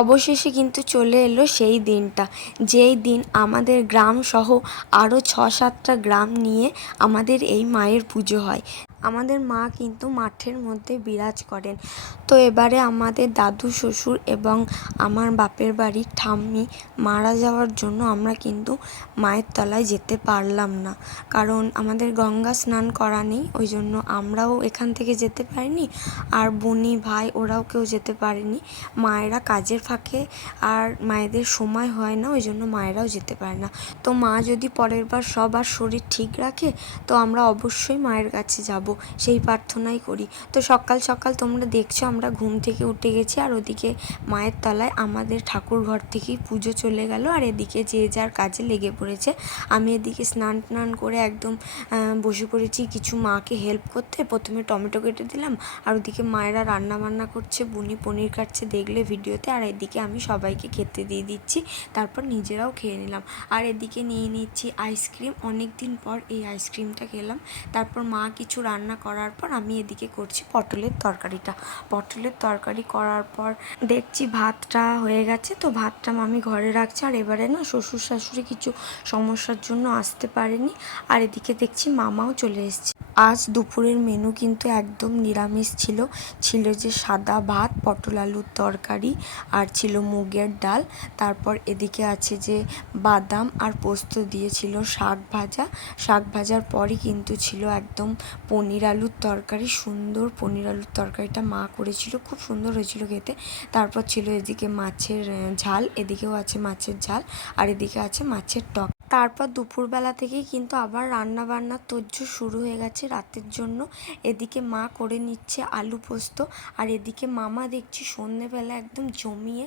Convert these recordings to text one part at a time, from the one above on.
অবশেষে কিন্তু চলে এলো সেই দিনটা, যেই দিন আমাদের গ্রাম সহ আরও ৬-৭টা গ্রাম নিয়ে আমাদের এই মায়ের পুজো হয়। আমাদের মা কিন্তু মাঠের মধ্যে বিরাজ করেন। তো এবারে আমাদের দাদু শ্বশুর এবং আমার বাপের বাড়ির ঠাম্মি মারা যাওয়ার জন্য আমরা কিন্তু মায়ের তলায় যেতে পারলাম না, কারণ আমাদের গঙ্গা স্নান করা নেই, ওই জন্য আমরাও এখান থেকে যেতে পারিনি, আর বোনি ভাই ওরাও কেউ যেতে পারেনি। মায়েরা কাজের ফাঁকে আর মায়েদের সময় হয় না, ওই জন্য মায়েরাও যেতে পারে না। তো মা যদি পরের বার সবার শরীর ঠিক রাখে তো আমরা অবশ্যই মায়ের কাছে যাব, সেই প্রার্থনাই করি। তো সকাল সকাল তোমরা দেখছো আমরা ঘুম থেকে উঠে গেছি, আর ওদিকে মায়ের তলায় আমাদের ঠাকুর ঘর থেকেই পুজো চলে গেল, আর এদিকে যে যার কাজে লেগে পড়েছে। আমি এদিকে স্নান টান করে একদম বসে পড়েছি কিছু মাকে হেল্প করতে। প্রথমে টমেটো কেটে দিলাম, আর ওদিকে মায়েরা রান্না বান্না করছে, বুনি পনির কাটছে, দেখলে ভিডিওতে। আর এদিকে আমি সবাইকে খেতে দিয়ে দিচ্ছি, তারপর নিজেরাও খেয়ে নিলাম। আর এদিকে নিয়ে নিচ্ছি আইসক্রিম, অনেক দিন পর এই আইসক্রিমটা খেলাম। তারপর মা কিছু রান্না করার পর আমি এদিকে করছি পটলের তরকারিটা। পটলের তরকারি করার পর দেখছি ভাতটা হয়ে গেছে, তো ভাতটা আমি ঘরে রাখছি। আর এবারে না শ্বশুর শাশুড়ি কিছু সমস্যার জন্য আসতে পারেনি, আর এদিকে দেখছি মামাও চলে এসেছে। আজ দুপুরের মেনু কিন্তু একদম নিরামিষ ছিল। ছিল যে সাদা ভাত, পটল আলুর তরকারি, আর ছিল মুগের ডাল। তারপর এদিকে আছে যে বাদাম আর পোস্ত দিয়েছিল শাক ভাজা। শাক ভাজার পরই কিন্তু ছিল একদম পনির আলুর তরকারি, সুন্দর পনির আলুর তরকারিটা মা করেছিল, খুব সুন্দর হয়েছিল খেতে। তারপর ছিল এদিকে মাছের ঝাল, এদিকেও আছে মাছের ঝাল, আর এদিকে আছে মাছের টক। তারপর দুপুরবেলা থেকেই কিন্তু আবার রান্না বান্নার তোড়জোড় শুরু হয়ে গেছে রাতের জন্য। এদিকে মা করে নিচ্ছে আলু পোস্ত, আর এদিকে মামা দেখছি সন্ধেবেলা একদম জমিয়ে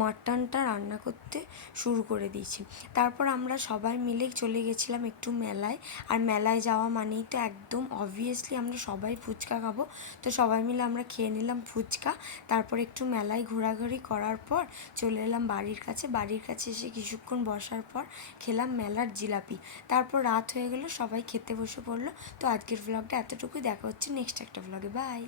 মাটনটা রান্না করতে শুরু করে দিয়েছি। তারপর আমরা সবাই মিলে চলে গেছিলাম একটু মেলায়, আর মেলায় যাওয়া মানেই তো একদম অবভিয়াসলি আমরা সবাই ফুচকা খাবো। তো সবাই মিলে আমরা খেয়ে নিলাম ফুচকা। তারপর একটু মেলায় ঘোরাঘুরি করার পর চলে এলাম বাড়ির কাছে। বাড়ির কাছে এসে কিছুক্ষণ বসার পর খেলাম মেলার জিলাপি। তারপর রাত হয়ে গেল, সবাই খেতে বসে পড়লো। তো আজকের ভ্লগটা এতটুকুই, দেখা হচ্ছে নেক্সট একটা ভ্লগে, বাই।